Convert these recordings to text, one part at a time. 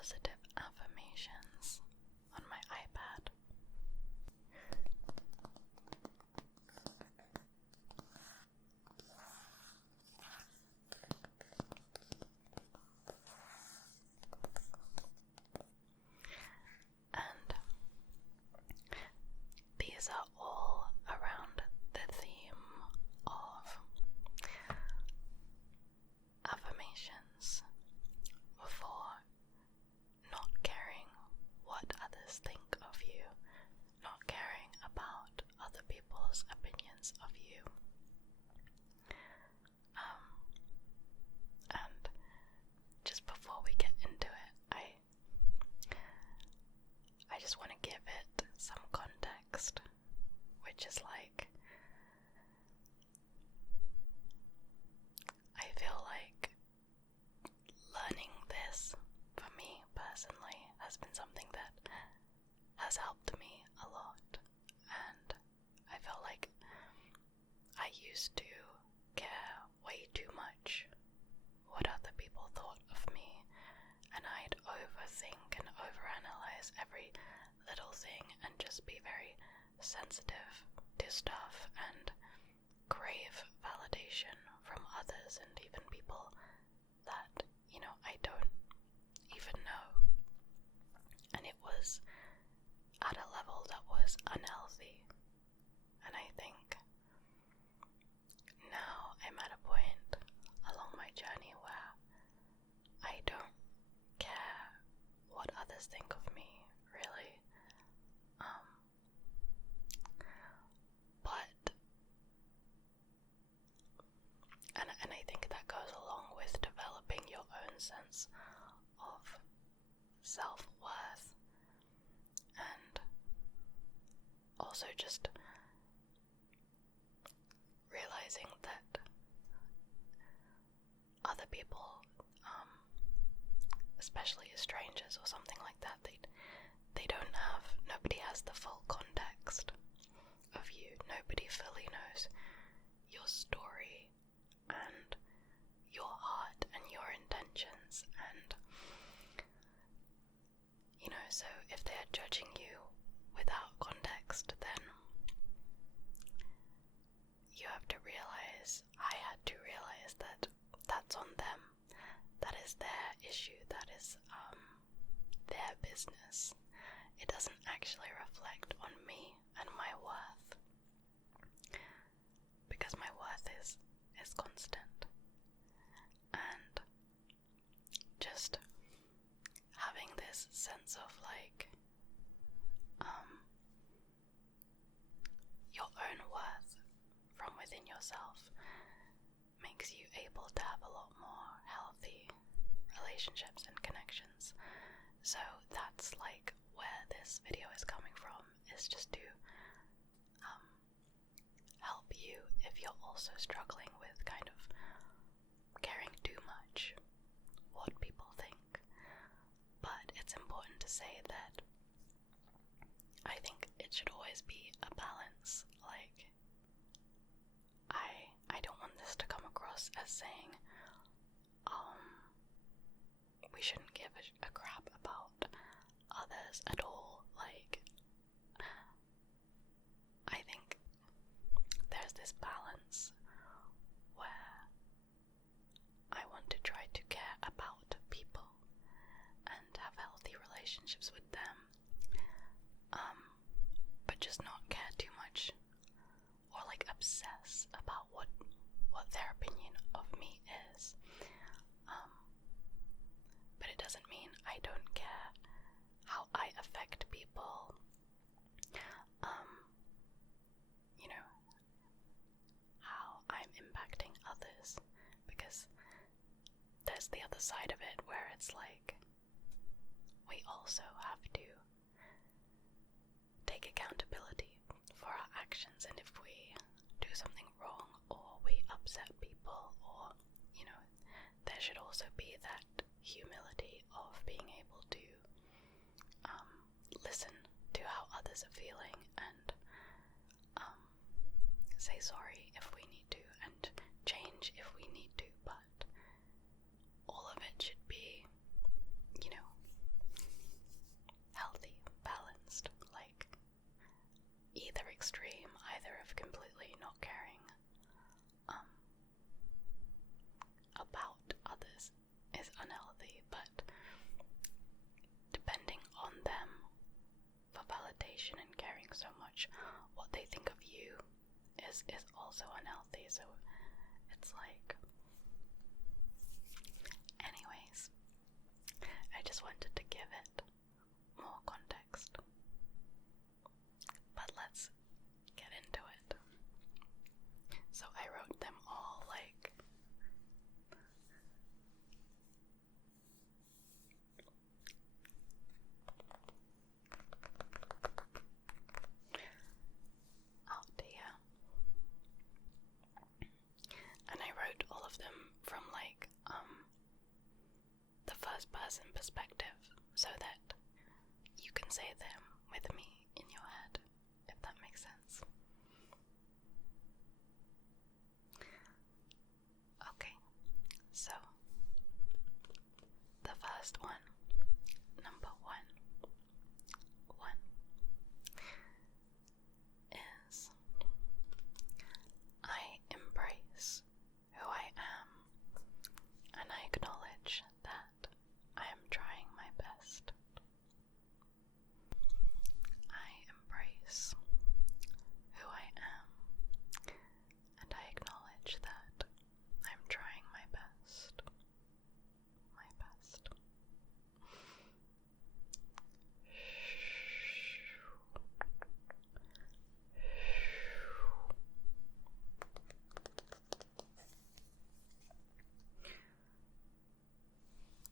positive affirmations on my iPad. And these are all around the theme of affirmations for not caring what others think of you, not caring about other people's opinions of you. And just before we get into it, I just want to give it some context, which is like, I feel like learning this for me personally has been something that has helped me a lot, and I feel like I used to care way too much what other people thought of me, and I'd overthink and overanalyze every little thing and just be very sensitive to stuff and crave validation from others and even people that, I don't even know. And it was at a level that was unhealthy. And I think now I'm at a point along my journey where I don't care what others think of me, really. But and I think that goes along with developing your own sense of self-worth, and also just realizing that other people, especially strangers or something like that, nobody has the full context of you. Nobody fully knows your story and your heart and your intentions, and so if they're judging you without context, then you have to realize, I had to realize that that's on them. That is their issue. That is their business. It doesn't actually reflect on me and my worth, because my worth is constant. And just having this sense of your own worth from within yourself makes you able to have a lot more healthy relationships and connections. So that's where this video is coming from, is just to help you if you're also struggling with kind of caring too much what people think. But it's important to say that I think it should always be a balance. I don't want this to come across as saying we shouldn't give a crap about others at all. I think there's this balance where I want to try to care about people and have healthy relationships with them, but just not care too much or obsess about what their opinion of me is. But it doesn't mean I don't care how I affect people, how I'm impacting others, because there's the other side of it where it's we also have to take accountability for our actions, and if we do something wrong or we upset people, or there should also be that humility of being able to listen to how others are feeling and say sorry if we need to and change if we need to, but all of it should be, validation and caring so much what they think of you is also unhealthy. So it's like, anyways, I just wanted to give it more context. But let's get into it. So I wrote them all like out here. And I wrote all of them from like the first person perspective, so that you can say them with me in your head, if that makes sense. Okay, so the first one, number one is I embrace who I am, and I acknowledge that I am trying my best. I embrace who I am, and I acknowledge that I'm trying my best. My best.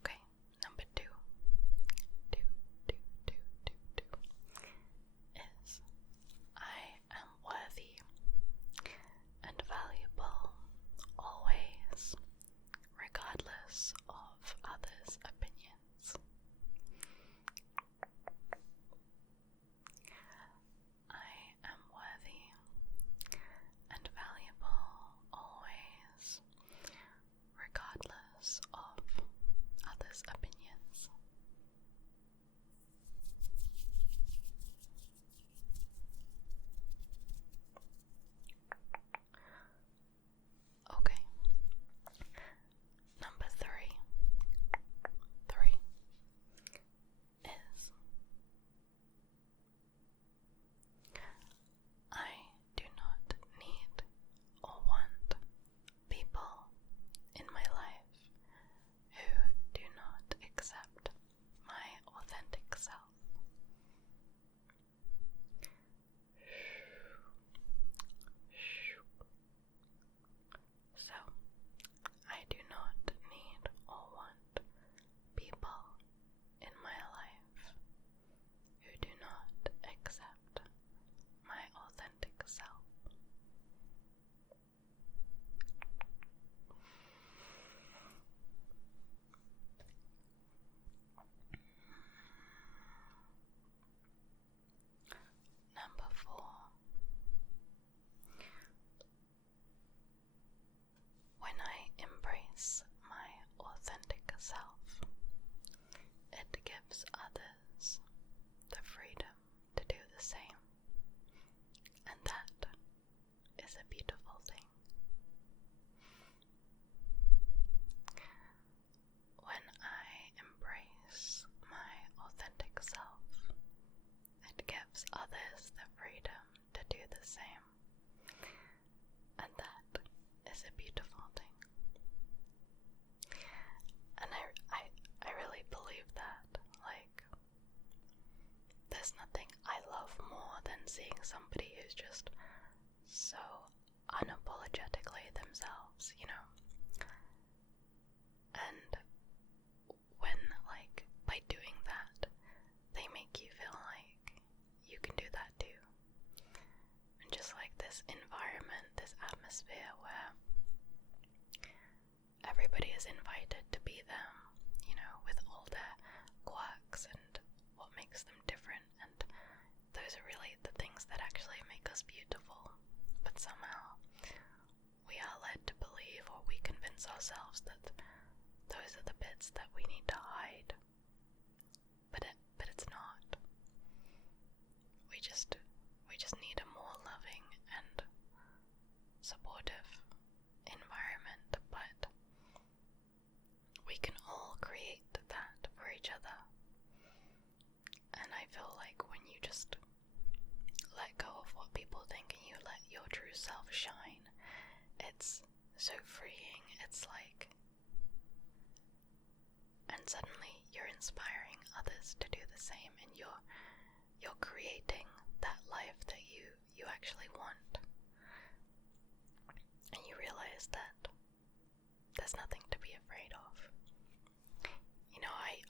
Okay, number two is I am worthy and valuable always, regardless of others' opinions. I am worthy and valuable always, regardless of others' opinions. Okay. Number three is I do not need or want people in my life who do not accept my authentic self. So, I do not need or want people in my life who do not accept my authentic self. Number 4. When I embrace my authentic self, it gives others the freedom to do the same. And that is a beautiful thing. When I embrace my authentic self, it gives others the freedom to do the same. And that is a beautiful thing. And I really believe that. Like, there's nothing I love more than seeing somebody who's just so unapologetically themselves, you know? And when, like, by doing that, they make you feel like you can do that too. And just like this environment, this atmosphere where everybody is invited to be them, you know, with all their quirks and what makes them different, and those are really the things that actually make us beautiful. But somehow we are led to believe, or we convince ourselves, that those are the bits that we need to hide. But it's not. We just need a more loving and supportive environment, but we can all create that for each other. And I feel like when you just yourself shine. It's so freeing. It's like, and suddenly you're inspiring others to do the same, and you're creating that life that you actually want. And you realize that there's nothing to be afraid of. You know, I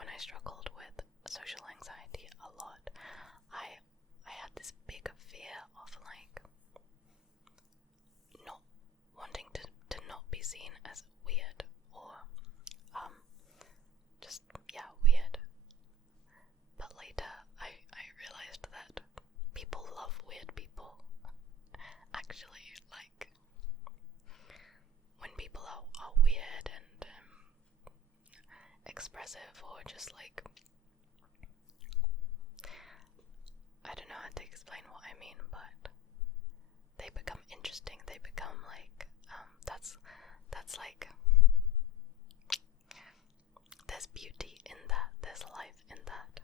when I struggled with social anxiety a lot, I had this big fear of like not wanting to not be seen as weird, or just weird. But later I realized that people love weird people. Actually, like, when people are weird and expressive, or just like, I don't know how to explain what I mean, but they become interesting. They become like, that's like, there's beauty in that, there's life in that.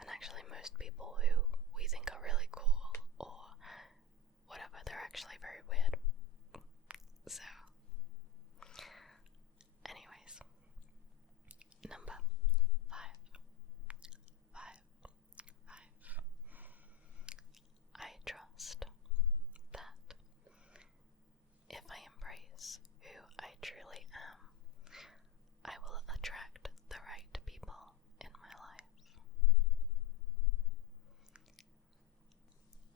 And actually most people who we think are really cool or whatever, they're actually very weird. So, anyways, number 5. I trust that if I embrace who I truly am, I will attract the right people in my life.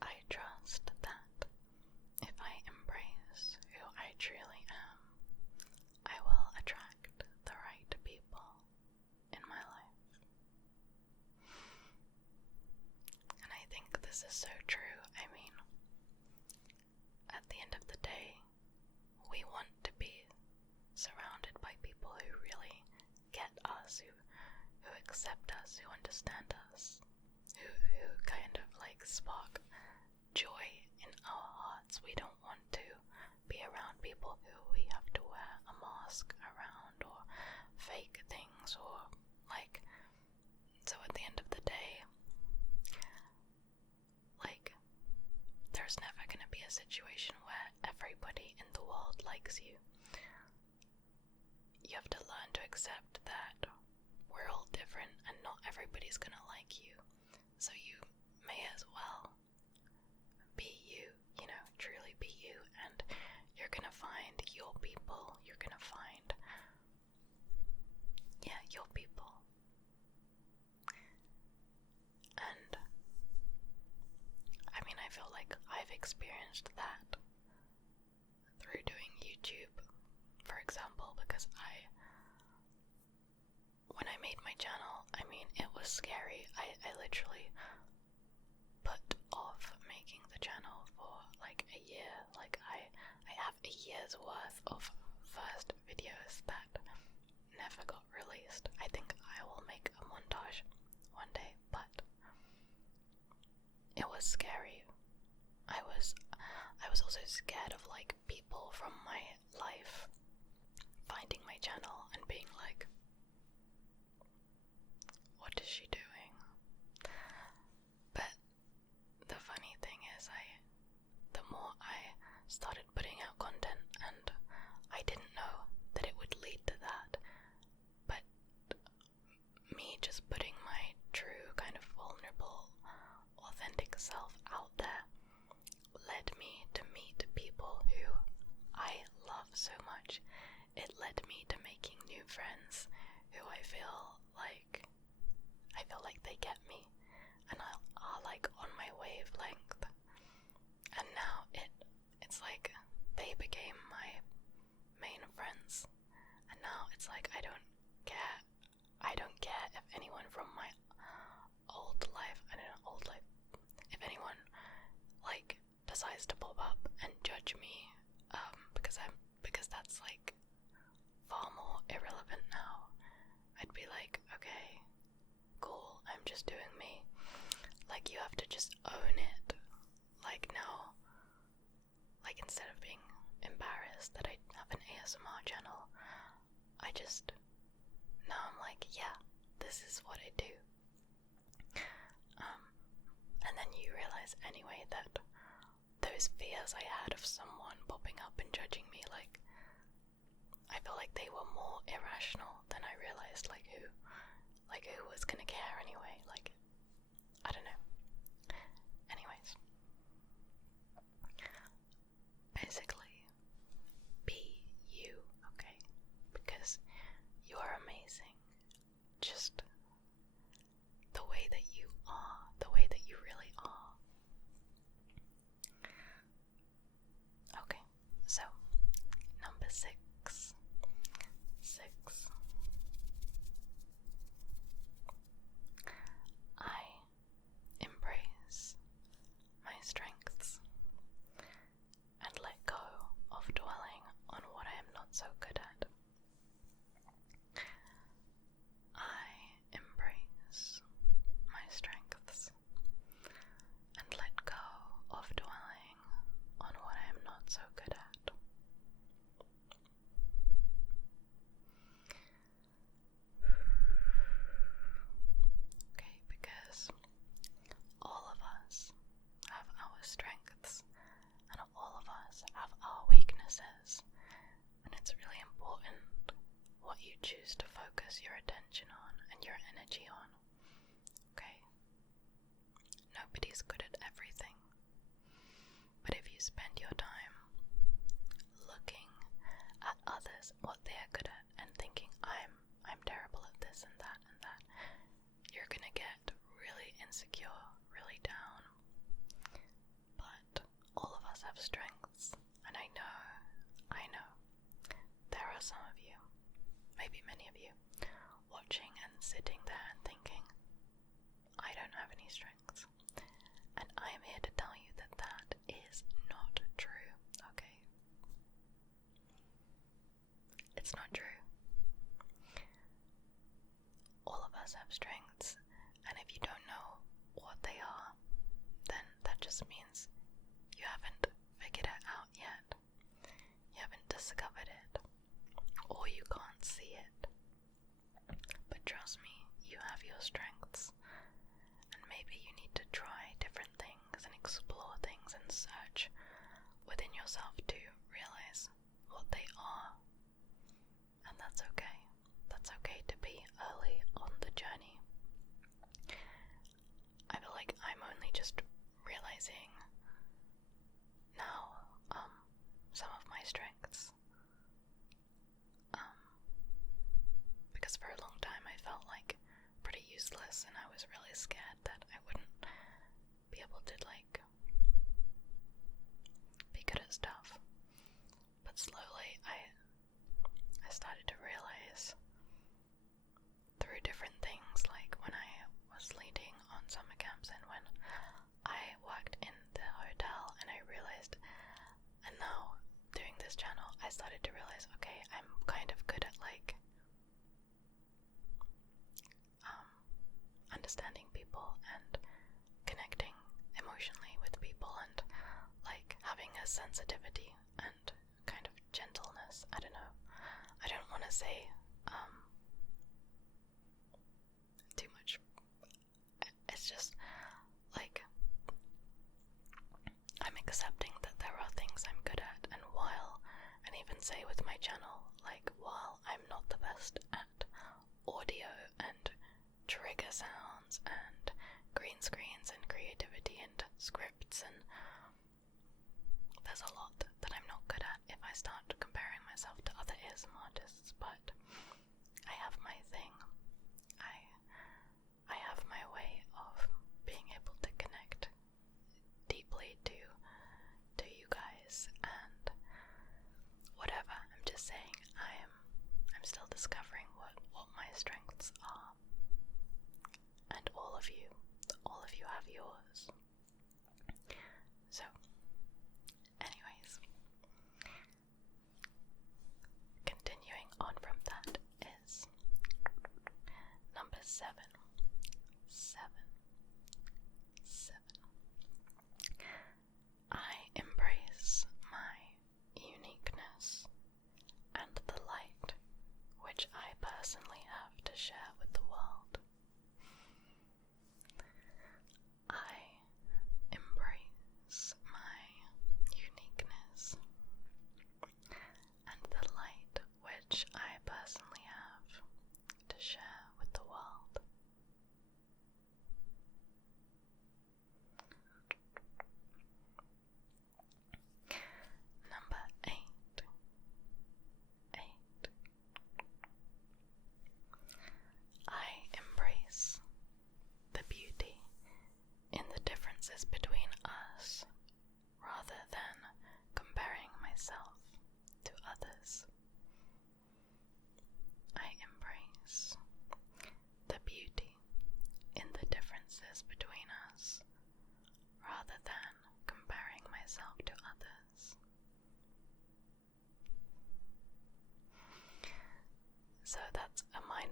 I trust that if I embrace who I truly am, I will attract the right people in my life. And I think this is so true. I mean, at the end of the day, we want to be surrounded by people who really get us, who accept us, who understand us, who kind of like spark joy in our hearts. We don't want to be around people who we have to wear a mask around, or fake things, or like, so at the end of the day, like, there's never gonna be a situation where everybody in the world likes you. You have to learn to accept that we're all different and not everybody's gonna like you. So you may as well be you, you know, truly be you, and you're gonna find your people. You're gonna find, your people. And I mean, I feel like I've experienced that through doing YouTube, for example, because when I made my channel, I mean, it was scary. I literally put off making the channel for like a year. Like, I have a year's worth of first videos that never got released. I think I will make a montage one day, but it was scary. I was also scared of like people from my life finding my channel and being like, what is she doing? But the funny thing is, the more I started putting out content, and I didn't know that it would lead to that, but me just putting my true kind of vulnerable, authentic self out there led me to meet people who I love so much. It led me to making new friends who I feel like they get me and are like on my wavelength. And now it's like they became my main friends. And now it's like I don't care if anyone from my old life, if anyone like decides to pop up and judge me, because that's like far more irrelevant now. I'd be like, okay, cool, I'm just doing me. Like, you have to just own it. Like, now, like, instead of being embarrassed that I have an ASMR channel, now I'm like, yeah, this is what I do. And then you realize anyway that these fears I had of someone popping up and judging me, like, I feel like they were more irrational than I realized. Like who was gonna care anyway? Like, I don't know. Anyways, basically, be you, okay? Because you are amazing. Just the way that you are, the way that you really are. Okay, so number 6. I embrace my strengths and let go of dwelling on what I am not so good at. I embrace my strengths and let go of dwelling on what I am not so good at. Okay, because all of us have our strengths and all of us have our weaknesses, and it's really important what you choose to focus your attention on and your energy on. Okay? Nobody's good at everything, but if you spend your time looking at others, what they're good at, and thinking, I'm terrible at this and that, you're gonna get really insecure, really down. But all of us have strengths, and I know, there are some of you, maybe many of you, watching and sitting there and thinking, I don't have any strengths. And I am here to tell you that that is not true, okay? It's not true. All of us have strengths, and if you don't know what they are, then that just means you haven't figured it out yet. You haven't discovered it, or you can't see it. But trust me, you have your strengths, and maybe you need to try different things and explore things and search within yourself to realize what they are. And that's okay. That's okay to be early on the journey. I feel like I'm only just realizing now some of my strengths. Because for a long time I felt like pretty useless, and I was really scared that I wouldn't be able to be good at stuff. But slowly I started to realize through different things, like when I was leading on summer camps and when I worked in the hotel, and I realized, and now doing this channel, I started to realize, okay, I'm kind of good at understanding people and connecting emotionally with people, and having a sensitivity and kind of gentleness. I don't know. I don't want to say too much. It's just I'm accepting that there are things I'm good at, and even say with my channel, while I'm not the best at audio and trigger sounds and green screens and creativity and scripts, and there's a lot that I'm not good at if I start comparing myself to other ASMR artists, but I have my thing. I have my way of being able to connect deeply to you guys, and whatever. I'm just saying I'm still discovering what my strengths are. And all of you have yours. So, anyways, continuing on from that is number 7. I embrace my uniqueness and the light which I personally have to share with the world. I embrace my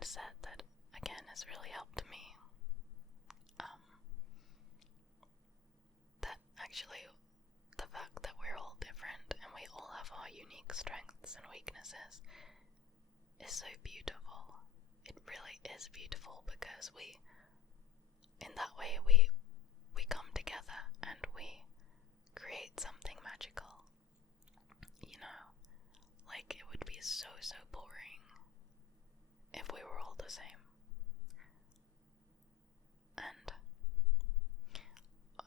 mindset that, again, has really helped me. That actually, the fact that we're all different and we all have our unique strengths and weaknesses is so beautiful. It really is beautiful, because in that way we come together and we create something magical. You know, like, it would be so boring if we were all the same. And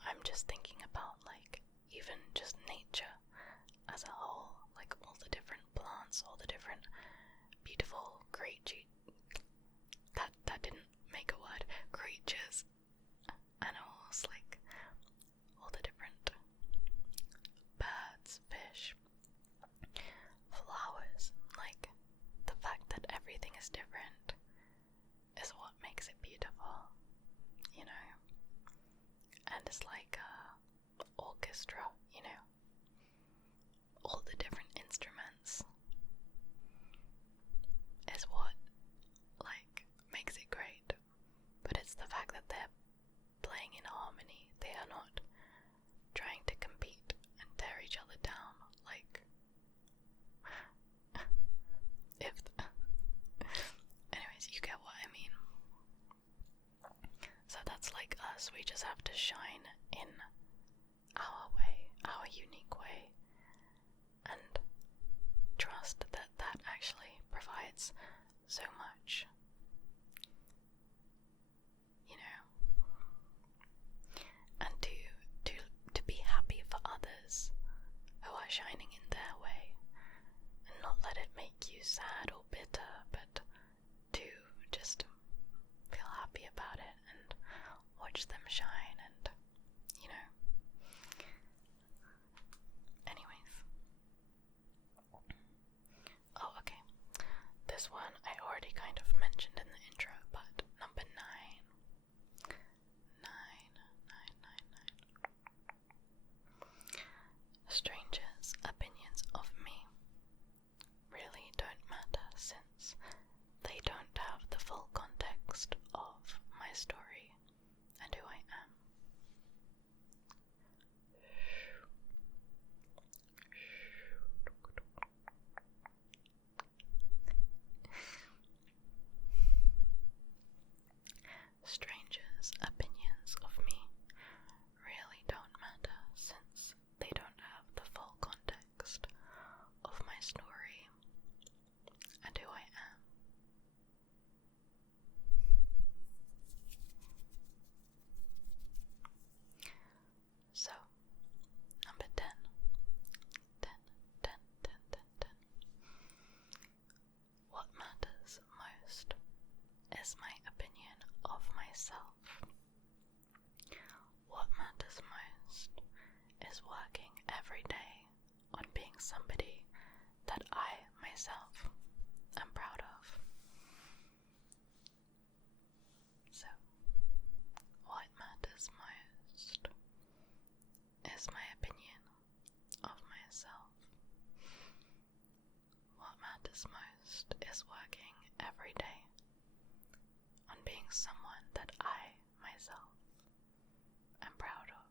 I'm just thinking about, like, even just nature as a whole, like all the different plants, all the different beautiful creatures, that didn't make a word, creatures, animals, like all the different birds, fish, flowers, like the fact that everything is different is what makes it beautiful, you know. And it's like a orchestra, you know, all the different instruments is what, like, makes it great. But it's the fact that they're playing in harmony. They are not trying to compete and tear each other down, like, anyways, you get what I mean. So that's like us. We just have to shine in our way, our unique way, and trust that that actually provides so much, you know. And to be happy for others who are shining in their way, and not let it make you sad or bitter, but to just feel happy about it and watch them shine, and, you know. Anyways. Oh, okay. This one I already kind of mentioned in the intro, but number 9. Strangers' opinions of me really don't matter, since they don't have the full context of my story and who I am. Strangers' opinions of me really don't matter, since they don't have the full context of my story and who I am. So, number 10. What matters most is my opinion of myself. What matters most is working every day on being somebody that I myself am proud of. So, what matters most is my opinion of myself. What matters most is working every day on being someone that I myself am proud of.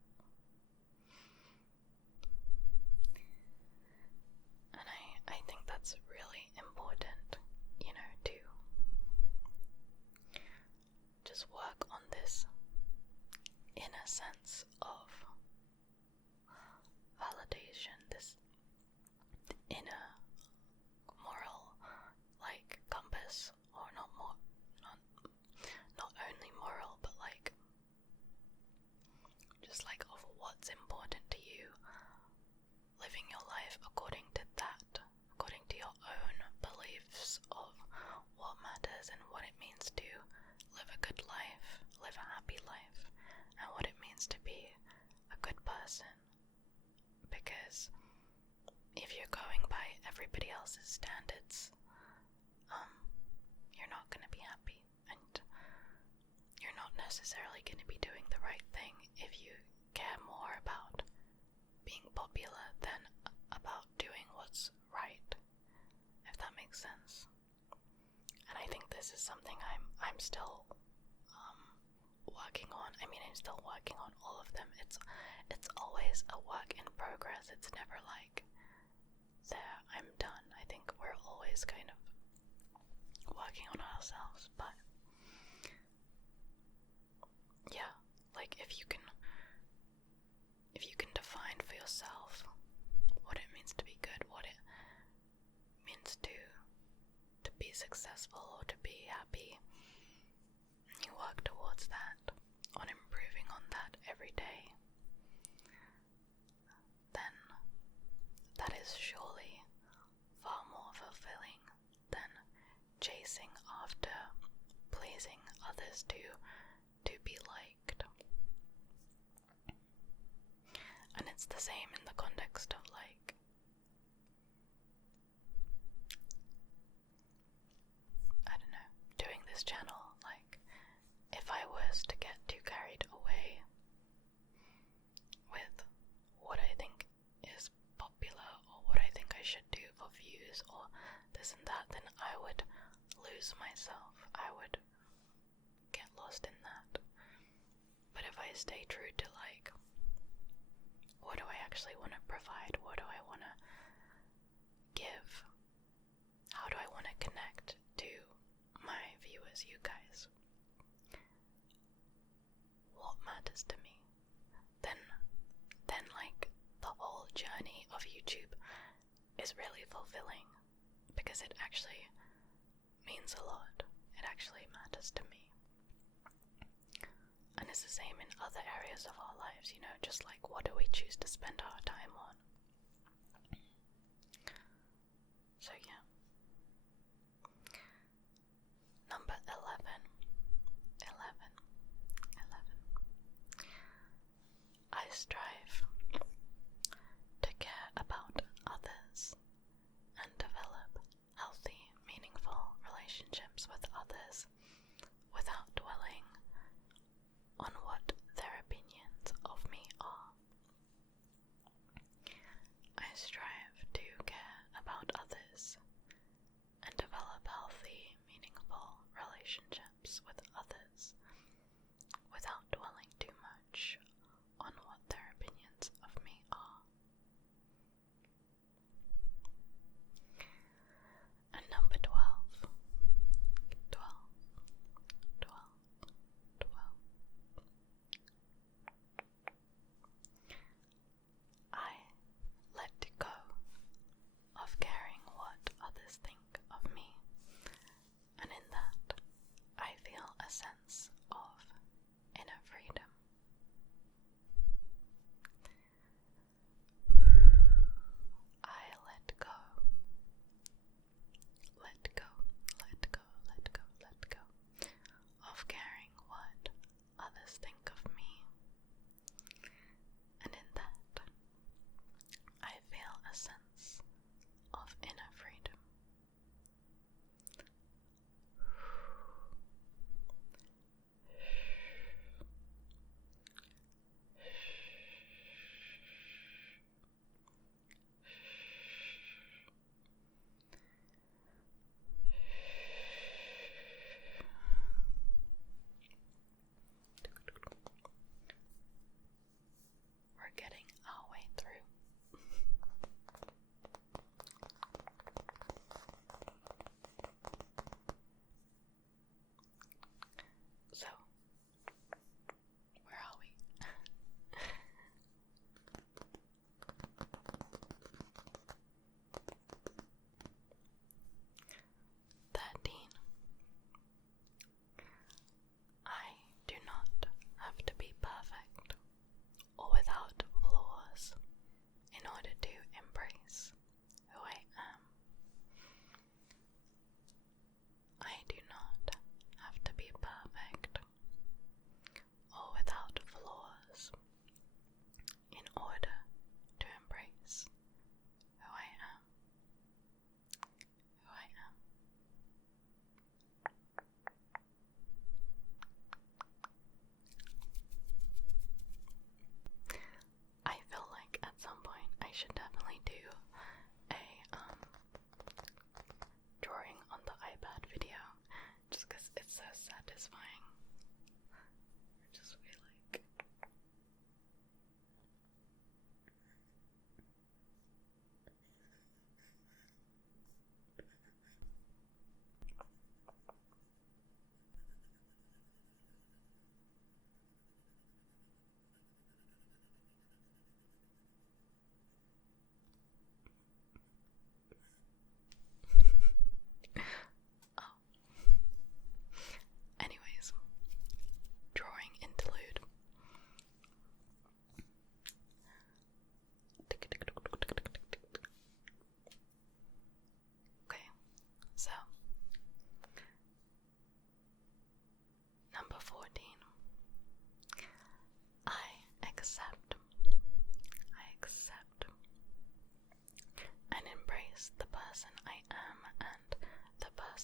And I think that's really important, you know, to just work on this inner sense of validation, this inner moral, like, compass, or not only moral, but like, just like of what's important to you, living your life according to that, according to your own beliefs of what matters and what it means to live a good life, live a happy life, and what it means to be a good person. Because if you're going by everybody else's standards, you're not going to be happy, and you're not necessarily going to be doing the right thing if you care more about being popular than about doing what's right, if that makes sense. And I think this this is something I'm still working on. I mean, I'm still working on all of them. It's always a work in progress. It's never like, there, I'm done. I think we're always kind of working on ourselves, but yeah, like if you can define for yourself what it means to be good, what it means to be successful or to be happy, and you work towards that, on improving on that every day, then that is surely far more fulfilling than chasing after pleasing others to be liked. And it's the same in the context of like I don't know, doing this channel. Like, if I was to get too carried away with what I think is popular or what I think I should do for views or this and that, then I would lose myself. I would get lost in that. But if I stay true to like, what do I actually want to provide? What do I want to give? How do I want to connect to my viewers, you guys? What matters to me? Then like the whole journey of YouTube is really fulfilling because it actually means a lot. It actually matters to me. And it's the same in other areas of our lives, you know, just like what do we choose to spend our time on? So yeah. Number 11. I strive to care about others and develop healthy, meaningful relationships with others without dwelling on what their opinions of me are.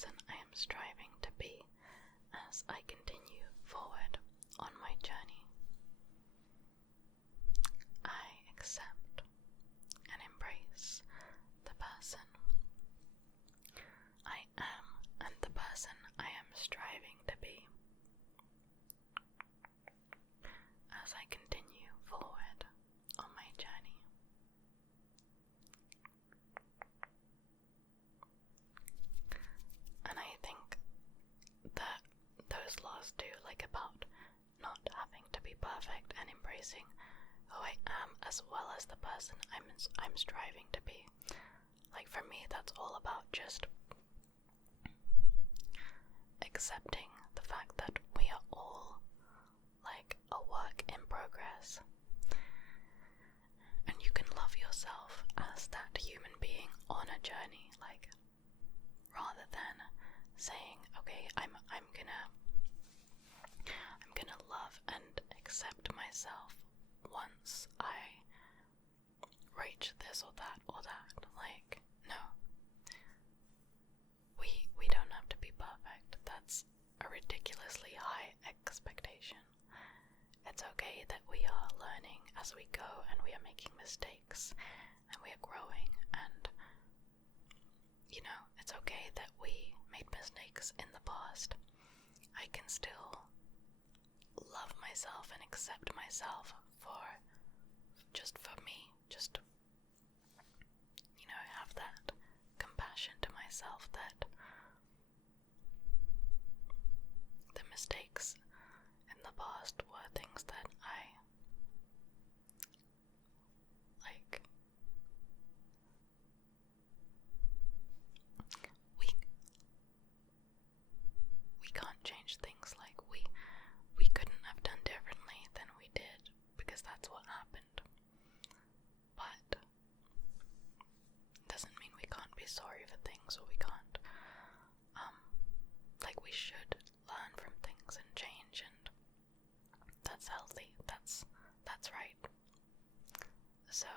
person I am striving to be as I continue forward on my journey. I accept and embrace the person I am and the person I am striving to be as I continue forward on my journey. And I think that those last two, like about not having to be perfect and embracing who I am as well as the person I'm striving to be, like for me that's all about just accepting the fact that we are all like a work in progress, and you can love yourself as that human being on a journey, like rather than saying, okay, I'm gonna love and accept myself once I reach this or that or that. Like, no, we don't have to be perfect. That's a ridiculously high expectation. It's okay that we are learning as we go and we are making mistakes and we are growing, and you know, it's okay that we made mistakes in the past. I can still love myself and accept myself for me, just, you know, have that compassion to myself that the mistakes in the past were things that I like. We can't change things, like we couldn't have done differently than we did because that's what happened. But doesn't mean we can't be sorry for things, or we can't like we should learn from things and change, and that's healthy. That's right. So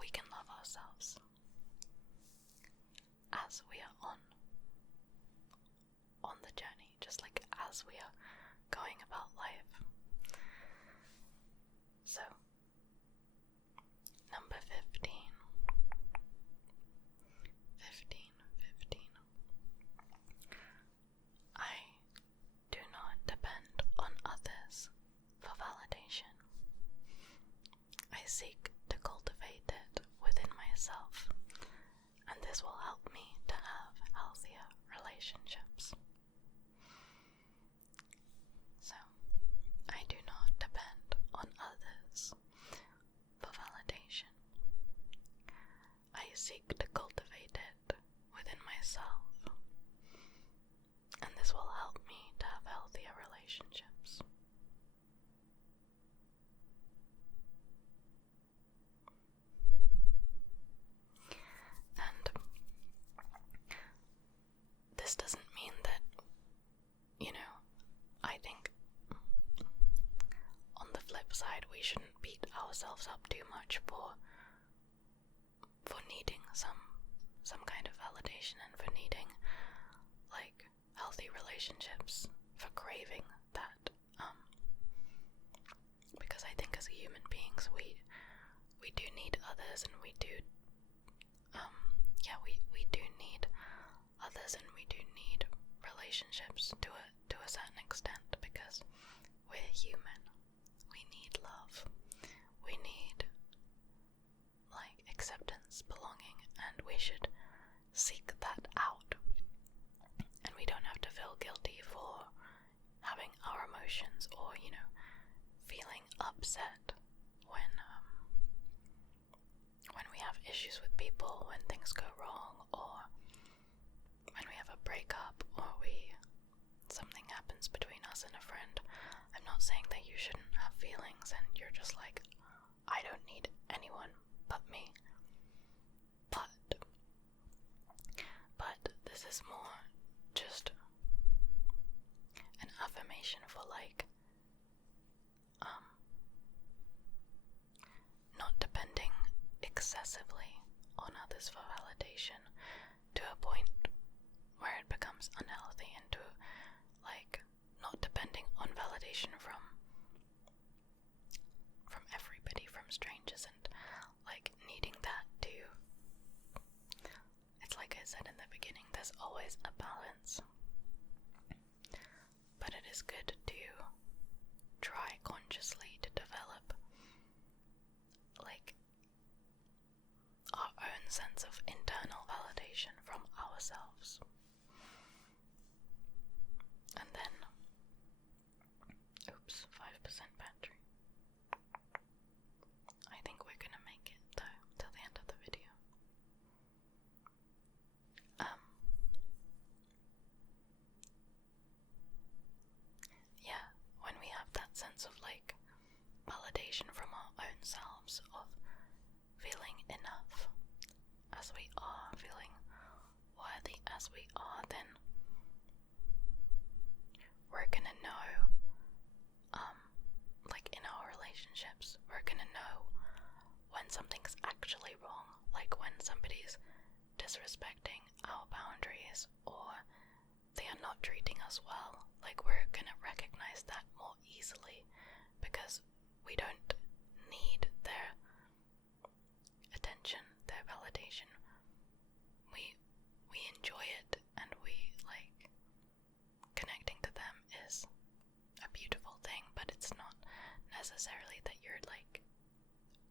we can love ourselves as we are on the journey, just like as we are going about life. So, number 15. I do not depend on others for validation. I seek to cultivate it within myself, and this will help me to have healthier relationships. So, I do not depend on others for validation. I seek to cultivate it within myself, and this will help me to have healthier relationships. And this doesn't mean that, you know, I think on the flip side we shouldn't beat ourselves up too much for needing some kind of validation, and for needing like healthy relationships, for craving that, because I think as human beings we do need others, and we do need others, and we do need relationships to a certain extent, because we're human. We need love. We need like acceptance, belonging, and we should seek that out. And we don't have to feel guilty for having our emotions, or, you know, feeling upset when we have issues with people, when things go wrong, or when we have a breakup, or something happens between us and a friend. I'm not saying that you shouldn't have feelings and you're just like, I don't need anyone but me. But this is more just an affirmation for like not depending excessively on others for validation to a point where said in the beginning, there's always a balance. But it is good to try consciously to develop like our own sense of internal validation from ourselves. And then, 5% battery. I think we're gonna make it though till the end of the video. Yeah, when we have that sense of like validation from our own selves, of feeling enough as we are, feeling worthy as we are, then we're gonna know, like in our relationships, we're gonna know when something's actually wrong, like when somebody's disrespecting our boundaries or they are not treating us well. Like, we're gonna recognize that more easily because we don't need their attention, their validation. We enjoy it, and we like connecting to them is a beautiful thing, but it's not necessarily that you're like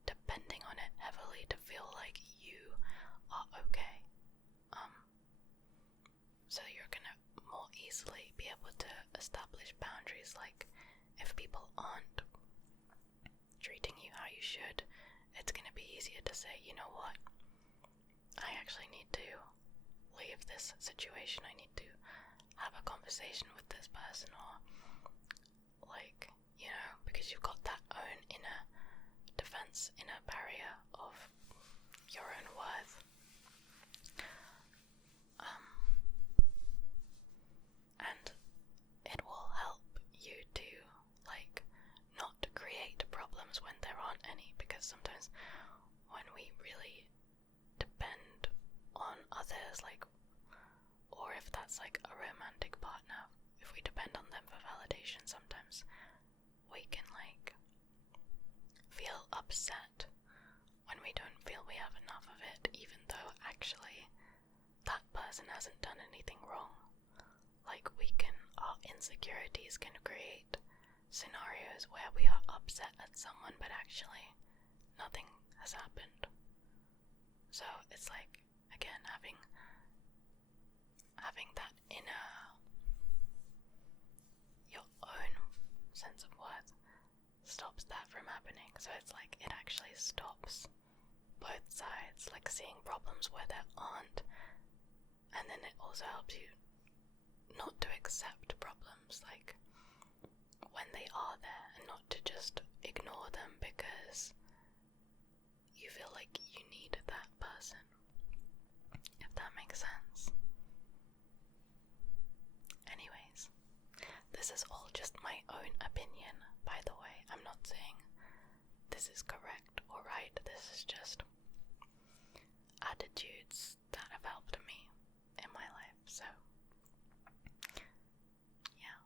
depending on it heavily to feel like you are okay. So you're gonna more easily be able to establish boundaries. Like, if people aren't treating you how you should, it's gonna be easier to say, you know what, I actually need to leave this situation, I need to have a conversation with this person, or like, you know, because you've got that own inner defense, inner barrier of your own worth. And it will help you to like not create problems when there aren't any, because sometimes when we really depend on others, like, or if that's like a romantic partner, if we depend on them for validation, sometimes we can like feel upset when we don't feel we have enough of it, even though actually that person hasn't done anything wrong. Like, our insecurities can create scenarios where we are upset at someone, but actually nothing has happened. So it's like, again, having that inner, your own sense of worth stops that from happening. So it's like, it actually stops both sides, like seeing problems where there aren't, and then it also helps you not to accept problems, like when they are there, and not to just ignore them because you feel like you need that person, if that makes sense. Anyways, this is all just my own opinion, by the way. I'm not saying this is correct or right, this is just attitudes that have helped me in my life, so yeah.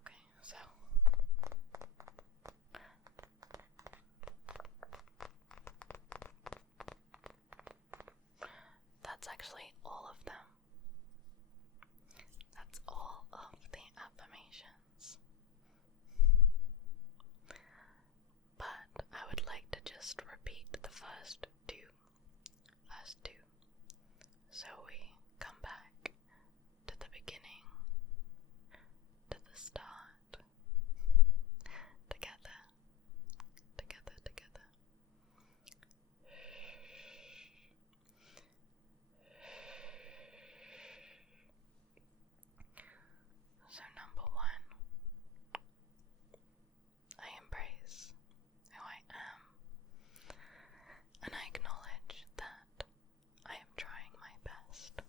Okay, so that's actually all of them. That's all of the affirmations. But I would like to just repeat the first two, so we come back to the beginning, to the start, together. So number one, I embrace who I am, and I acknowledge that I am trying my best.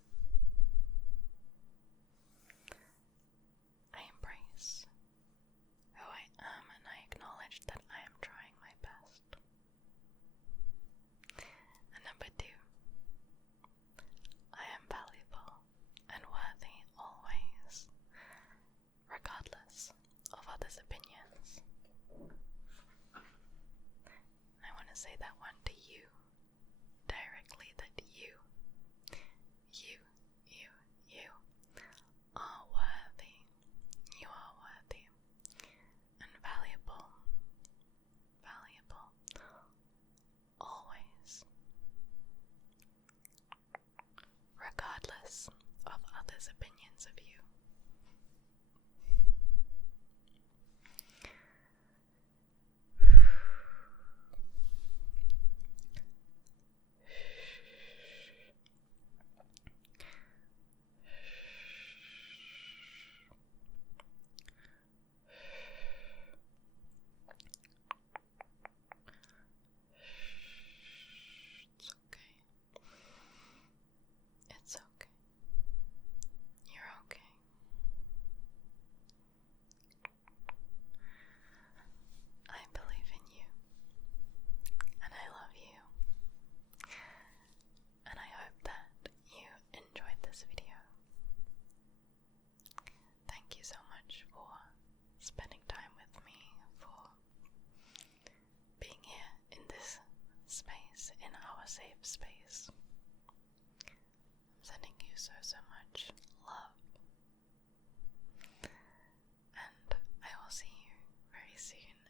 others' opinions of you. It's okay. You're okay. I believe in you, and I love you, and I hope that you enjoyed this video. Thank you so much for spending time with me, for being here in this space, in our safe space. I'm sending you so much love, and I will see you very soon.